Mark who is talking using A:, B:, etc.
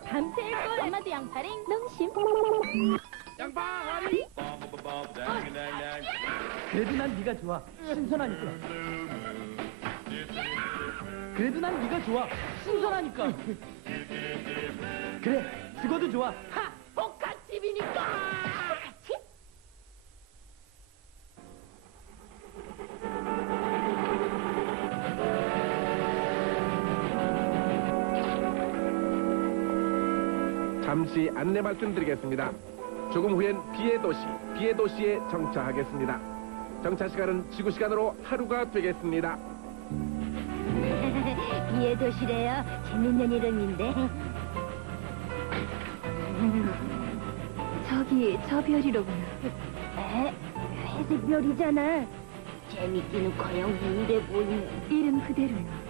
A: 밤새걸. 엄마도 양파링. 농심.
B: 양파리.
C: 그래도 난 네가 좋아. 신선하니까. 그래도 난 네가 좋아. 신선하니까. 그래, 죽어도 좋아.
A: 하! 복갓집이니까. 복갓집?
B: 잠시 안내 말씀드리겠습니다. 조금 후엔 비의 도시에 정차하겠습니다. 정차 시간은 지구 시간으로 하루가 되겠습니다.
A: 비의 도시래요. 재밌는 이름인데.
D: 저기 저 별이로구나.
A: 에? 회색별이잖아. 재밌기는 커녕 우울해 보이네.
D: 이름 그대로요.